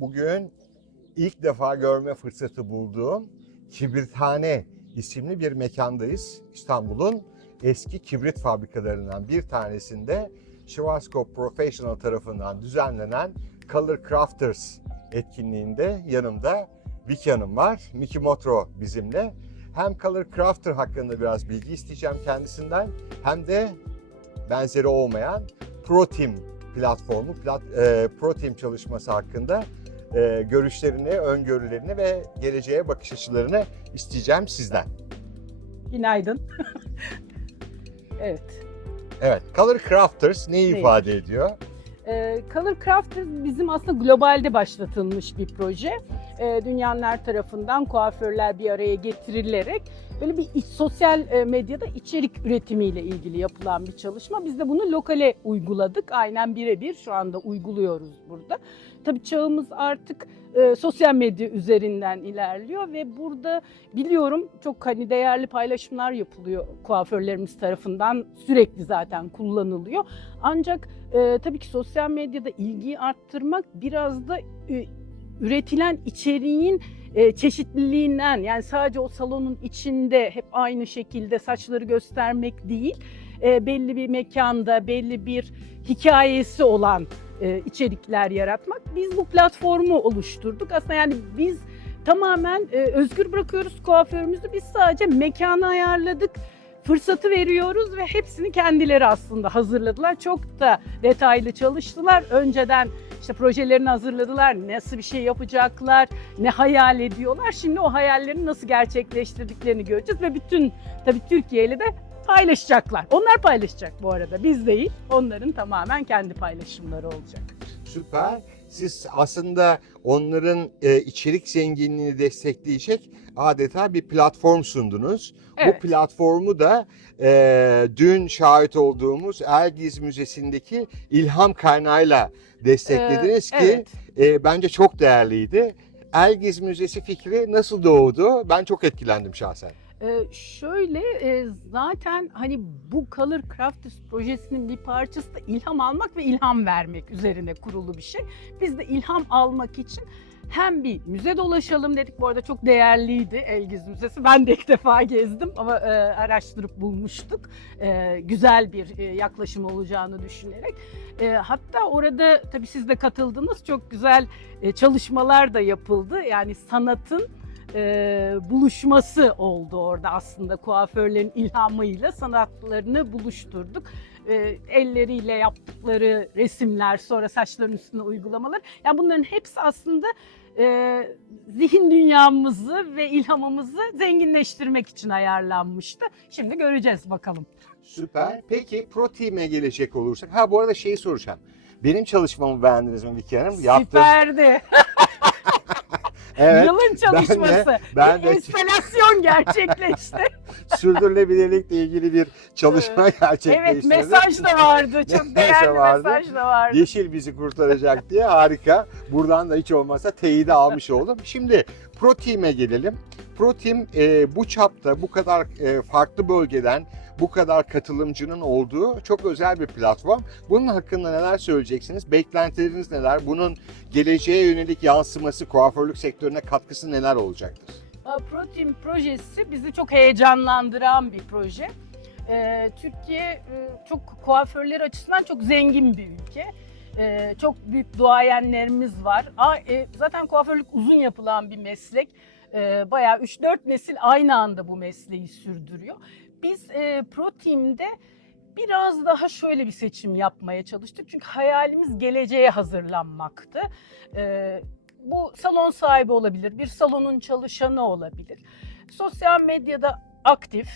bugün ilk defa görme fırsatı bulduğum Kibrithane isimli bir mekandayız. İstanbul'un eski kibrit fabrikalarından bir tanesinde Schwarzkopf Professional tarafından düzenlenen Color Crafters etkinliğinde yanımda Vicky Hanım var. Miki Motro bizimle. Hem Color Crafter hakkında biraz bilgi isteyeceğim kendisinden hem de benzeri olmayan ProTeam platformu, plat, e, ProTeam çalışması hakkında e, görüşlerini, öngörülerini ve geleceğe bakış açılarını isteyeceğim sizden. Günaydın. evet. Evet, Color Crafters neyi Ne? ifade ediyor? Ee, Color Crafters bizim aslında globalde başlatılmış bir proje. Ee, dünyanın her tarafından kuaförler bir araya getirilerek böyle bir sosyal e, medyada içerik üretimiyle ilgili yapılan bir çalışma. Biz de bunu lokale uyguladık. Aynen birebir şu anda uyguluyoruz burada. Tabii çağımız artık e, sosyal medya üzerinden ilerliyor ve burada biliyorum çok hani değerli paylaşımlar yapılıyor kuaförlerimiz tarafından sürekli zaten kullanılıyor. Ancak e, tabii ki sosyal medyada ilgiyi arttırmak biraz da e, üretilen içeriğin e, çeşitliliğinden yani sadece o salonun içinde hep aynı şekilde saçları göstermek değil e, belli bir mekanda belli bir hikayesi olan e, içerikler yaratmak. Biz bu platformu oluşturduk. Aslında yani biz tamamen e, özgür bırakıyoruz kuaförümüzü. Biz sadece mekanı ayarladık fırsatı veriyoruz ve hepsini kendileri aslında hazırladılar. Çok da detaylı çalıştılar. Önceden işte projelerini hazırladılar. Nasıl bir şey yapacaklar, ne hayal ediyorlar. Şimdi o hayallerini nasıl gerçekleştirdiklerini göreceğiz ve bütün tabii Türkiye ile de paylaşacaklar. Onlar paylaşacak bu arada. Biz değil. Onların tamamen kendi paylaşımları olacak. Süper. Siz aslında onların e, içerik zenginliğini destekleyecek adeta bir platform sundunuz. Evet. Bu platformu da e, dün şahit olduğumuz Ergiz Müzesi'ndeki ilham kaynağıyla desteklediniz Ee, ki evet. e, bence çok değerliydi. Ergiz Müzesi fikri nasıl doğdu? Ben çok etkilendim şahsen. Ee, şöyle e, zaten hani bu Color Crafters projesinin bir parçası da ilham almak ve ilham vermek üzerine kurulu bir şey. Biz de ilham almak için hem bir müze dolaşalım dedik. Bu arada çok değerliydi Elgiz Müzesi. Ben de ilk defa gezdim ama e, araştırıp bulmuştuk. E, güzel bir e, yaklaşım olacağını düşünerek. E, hatta orada tabii siz de katıldınız. Çok güzel e, çalışmalar da yapıldı. Yani sanatın e, buluşması oldu orada aslında kuaförlerin ilhamıyla sanatlarını buluşturduk. E, elleriyle yaptıkları resimler sonra saçların üstüne uygulamalar. Yani bunların hepsi aslında e, zihin dünyamızı ve ilhamımızı zenginleştirmek için ayarlanmıştı. Şimdi göreceğiz bakalım. Süper. Peki ProTeam'e gelecek olursak. Ha bu arada şeyi soracağım. Benim çalışmamı beğendiniz mi Vicky Hanım? Yaptığım- Süperdi. Evet. Yılın çalışması. ben de- enstalasyon gerçekleşti. sürdürülebilirlikle ilgili bir çalışma gerçekleştirdim. evet mesaj da vardı. Çok değerli vardı. mesaj da vardı. Yeşil bizi kurtaracak diye harika. Buradan da hiç olmazsa teyidi almış oldum. Şimdi ProTeam'e gelelim. ProTeam e, bu çapta bu kadar e, farklı bölgeden bu kadar katılımcının olduğu çok özel bir platform. Bunun hakkında neler söyleyeceksiniz? Beklentileriniz neler? Bunun geleceğe yönelik yansıması, kuaförlük sektörüne katkısı neler olacaktır? Protein projesi bizi çok heyecanlandıran bir proje. Ee, Türkiye e, çok kuaförler açısından çok zengin bir ülke. Ee, çok büyük duayenlerimiz var. E, zaten kuaförlük uzun yapılan bir meslek. Ee, bayağı 3-4 nesil aynı anda bu mesleği sürdürüyor. Biz e, ProTeam'de biraz daha şöyle bir seçim yapmaya çalıştık. Çünkü hayalimiz geleceğe hazırlanmaktı. Ee, bu salon sahibi olabilir, bir salonun çalışanı olabilir. Sosyal medyada aktif,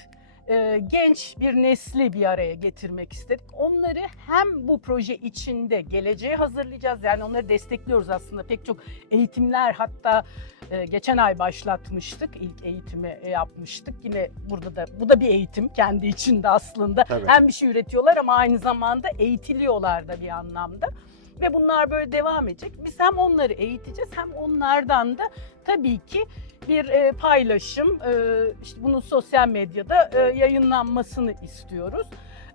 e, genç bir nesli bir araya getirmek istedik. Onları hem bu proje içinde geleceğe hazırlayacağız. Yani onları destekliyoruz aslında. Pek çok eğitimler hatta e, geçen ay başlatmıştık. İlk eğitimi e, yapmıştık. Yine burada da bu da bir eğitim kendi içinde aslında. Tabii. Hem bir şey üretiyorlar ama aynı zamanda eğitiliyorlar da bir anlamda. Ve bunlar böyle devam edecek. Biz hem onları eğiteceğiz hem onlardan da tabii ki bir e, paylaşım, e, işte bunun sosyal medyada e, yayınlanmasını istiyoruz.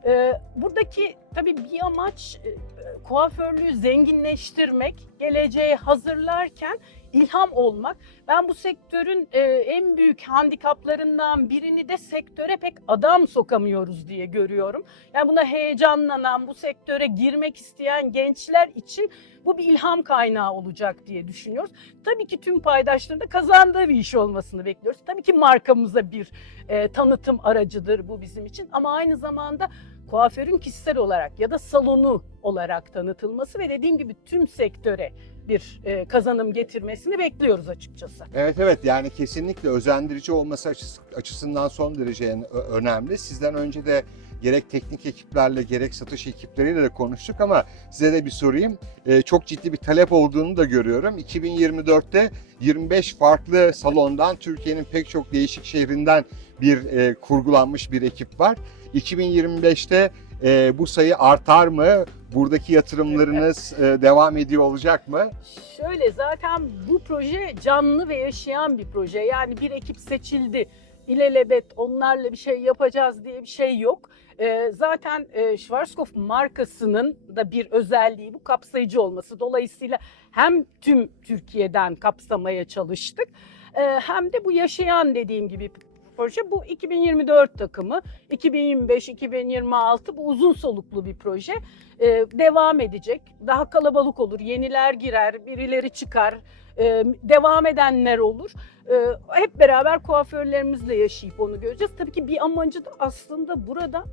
Ee, buradaki tabii bir amaç e, kuaförlüğü zenginleştirmek, geleceğe hazırlarken ilham olmak. Ben bu sektörün e, en büyük handikaplarından birini de sektöre pek adam sokamıyoruz diye görüyorum. Yani buna heyecanlanan, bu sektöre girmek isteyen gençler için bu bir ilham kaynağı olacak diye düşünüyoruz. Tabii ki tüm paydaşların da kazandığı bir iş olmasını bekliyoruz. Tabii ki markamıza bir e, tanıtım aracıdır bu bizim için ama aynı zamanda kuaförün kişisel olarak ya da salonu olarak tanıtılması ve dediğim gibi tüm sektöre bir e, kazanım getirmesini bekliyoruz açıkçası. Evet evet yani kesinlikle özendirici olması açısı- açısından son derece önemli. Sizden önce de gerek teknik ekiplerle gerek satış ekipleriyle de konuştuk ama size de bir sorayım. Ee, çok ciddi bir talep olduğunu da görüyorum. 2024'te 25 farklı salondan Türkiye'nin pek çok değişik şehrinden bir e, kurgulanmış bir ekip var. 2025'te e, bu sayı artar mı? Buradaki yatırımlarınız e, devam ediyor olacak mı? Şöyle zaten bu proje canlı ve yaşayan bir proje. Yani bir ekip seçildi. İlelebet onlarla bir şey yapacağız diye bir şey yok. Ee, zaten e, Schwarzkopf markasının da bir özelliği bu kapsayıcı olması. Dolayısıyla hem tüm Türkiye'den kapsamaya çalıştık e, hem de bu yaşayan dediğim gibi proje. Bu 2024 takımı, 2025-2026 bu uzun soluklu bir proje. Ee, devam edecek. Daha kalabalık olur. Yeniler girer, birileri çıkar. Ee, devam edenler olur. Ee, hep beraber kuaförlerimizle yaşayıp onu göreceğiz. Tabii ki bir amacı da aslında burada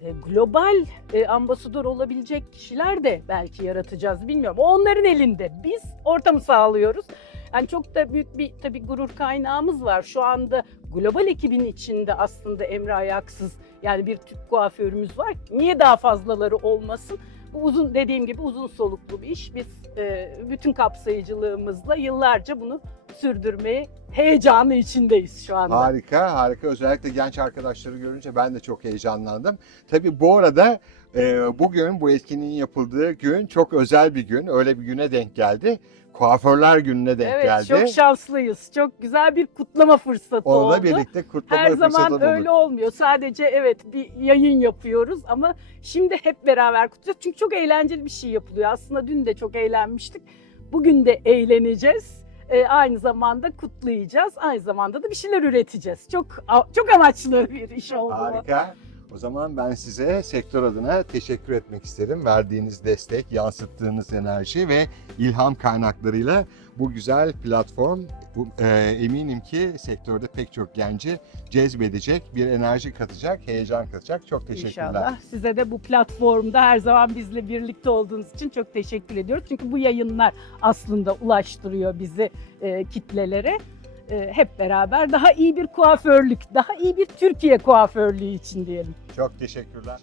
e, global e, ambasador olabilecek kişiler de belki yaratacağız bilmiyorum. O onların elinde. Biz ortamı sağlıyoruz. Yani çok da büyük bir tabii gurur kaynağımız var. Şu anda global ekibin içinde aslında Emre Ayaksız yani bir Türk kuaförümüz var. Niye daha fazlaları olmasın? Bu uzun dediğim gibi uzun soluklu bir iş. Biz e, bütün kapsayıcılığımızla yıllarca bunu sürdürmeyi heyecanı içindeyiz şu anda. Harika, harika. Özellikle genç arkadaşları görünce ben de çok heyecanlandım. Tabii bu arada e, bugün bu etkinliğin yapıldığı gün çok özel bir gün. Öyle bir güne denk geldi. Kuaförler gününe denk evet, geldi. çok şanslıyız. Çok güzel bir kutlama fırsatı Onunla oldu. birlikte kutlama Her fırsatı zaman bulduk. öyle olmuyor. Sadece evet bir yayın yapıyoruz ama şimdi hep beraber kutluyoruz. Çünkü çok eğlenceli bir şey yapılıyor. Aslında dün de çok eğlenmiştik. Bugün de eğleneceğiz. Ee, aynı zamanda kutlayacağız. Aynı zamanda da bir şeyler üreteceğiz. Çok çok amaçlı bir iş oldu. Harika. O zaman ben size sektör adına teşekkür etmek isterim. Verdiğiniz destek, yansıttığınız enerji ve ilham kaynaklarıyla bu güzel platform bu, e, eminim ki sektörde pek çok genci cezbedecek, bir enerji katacak, heyecan katacak. Çok teşekkürler. İnşallah. Size de bu platformda her zaman bizle birlikte olduğunuz için çok teşekkür ediyoruz. Çünkü bu yayınlar aslında ulaştırıyor bizi e, kitlelere. E, hep beraber daha iyi bir kuaförlük, daha iyi bir Türkiye kuaförlüğü için diyelim. Çok teşekkürler.